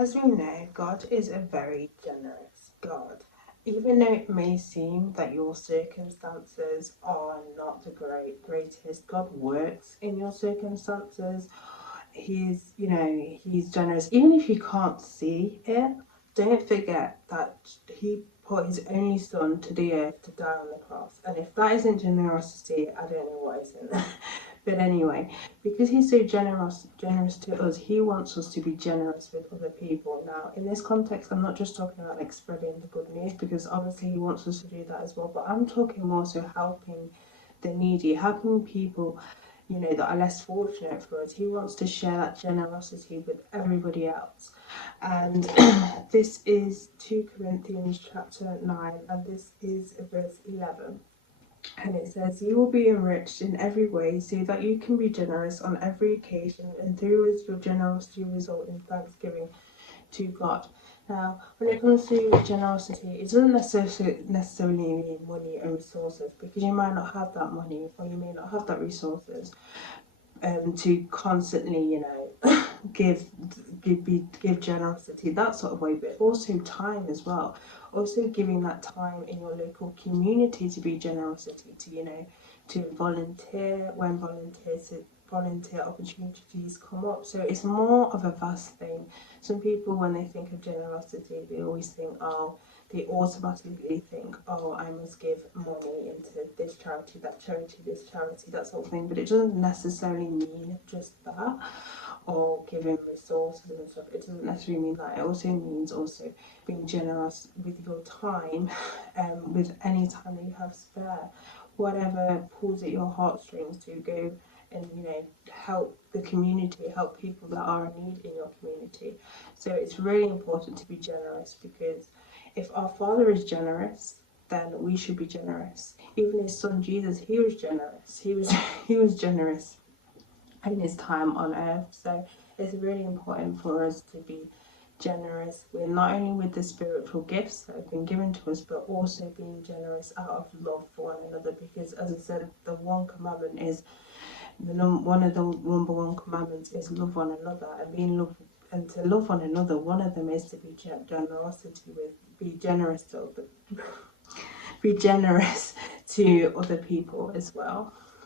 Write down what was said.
As we know, God is a very generous God. Even though it may seem that your circumstances are not the greatest, God works in your circumstances. He's generous. Even if you can't see it, don't forget that he put his only son to the earth to die on the cross. And if that isn't generosity, I don't know what isn't. But anyway, because he's so generous to us, he wants us to be generous with other people. Now, in this context, I'm not just talking about like spreading the good news, because obviously he wants us to do that as well. But I'm talking more so helping the needy, helping people, that are less fortunate for us. He wants to share that generosity with everybody else. And this is 2 Corinthians chapter 9, and this is verse 11. And it says, "You will be enriched in every way, so that you can be generous on every occasion, and through it your generosity result in thanksgiving to God." Now, when it comes to generosity, it doesn't necessarily mean money and resources, because you might not have that money or you may not have that resources to constantly, give generosity that sort of way, but also time as well. Also giving that time in your local community to be generosity, to volunteer when volunteer opportunities come up. So it's more of a vast thing. Some people, when they think of generosity, they always think, they automatically think, I must give money into this charity, that charity, this charity, that sort of thing. But it doesn't necessarily mean just that, or giving resources and stuff. It doesn't necessarily mean that. It also means being generous with your time, with any time that you have spare, whatever pulls at your heartstrings to go and help the community, help people that are in need in your community. So it's really important to be generous, because if our Father is generous, then we should be generous. Even his son Jesus, he was generous. He was generous in his time on earth. So it's really important for us to be generous with not only with the spiritual gifts that have been given to us, but also being generous out of love for one another. Because, as I said, the one commandment is one of the number one commandments is love one another, and to love one another. One of them is to be be generous to other people as well.